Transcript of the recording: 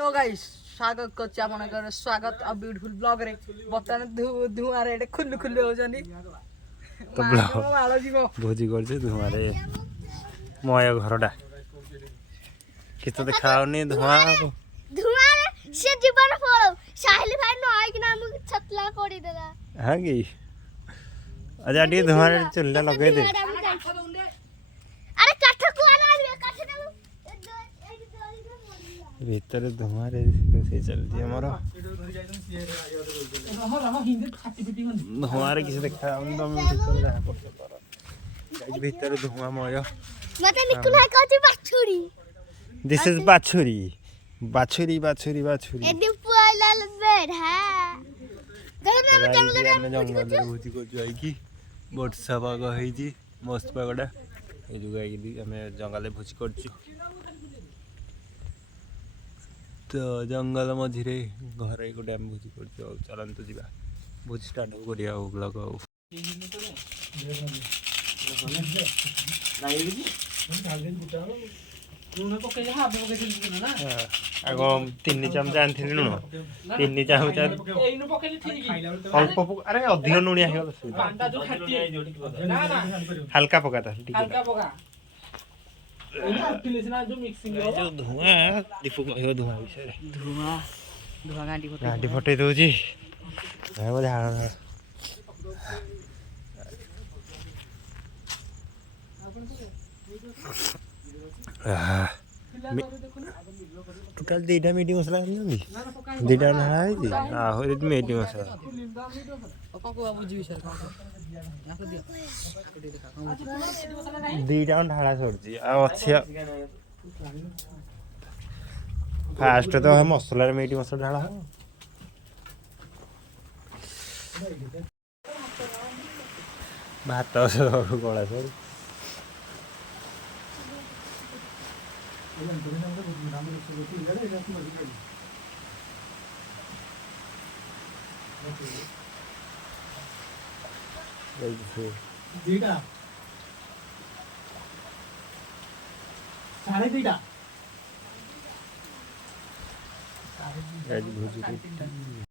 hello guys स्वागत करछि आपनकर स्वागत अब ब्यूटीफुल ब्लॉग रे बतन धुआं रे खुल्लु खुल्लु हो जनी तो भोजी करछे धुआरे मय घरटा किछ तो देखाउनी धुआं धुआं रे से जीवन पळो साहिल भाई न आइ कि नाम छतला कोडी देला हां की आजा डी धुआरे चुल्ला लगे दे अरे काठ को आना काठ ना भीतर धुआरे से चलती हमर धुआरे किछ देखाउनी तो हम ठीक कर रहा पड़ भीतर धुआं मय मते निकुल है कहछि बाछुरी दिस इज बाछुरी बाछुरी बाछुरी बाछुरी एदी पुआला बेड है जंगल भोजी को जाई की वर्षा पाग है मस्त पागटा ये आम जंगल भोजी कर तो जंगल मझे घर गोटे आम भोजी कर चलतु जा भोजी स्टार्ट करिया ब्लॉग आग 3 चमचा आनी लुण 3 चमचा अल्प अरे अधिक लुणिया हल्का पका था धुआं दीपू कह धुआं विषय धुआं गांडी फटे दौची टोटाल 2टा मीट मसला दीटा ना मीट मसला दीटा ढाला सर अच्छे फास्ट तो मसला मीट मसला ढाला भात गला सर साढ़े 2टा भोजी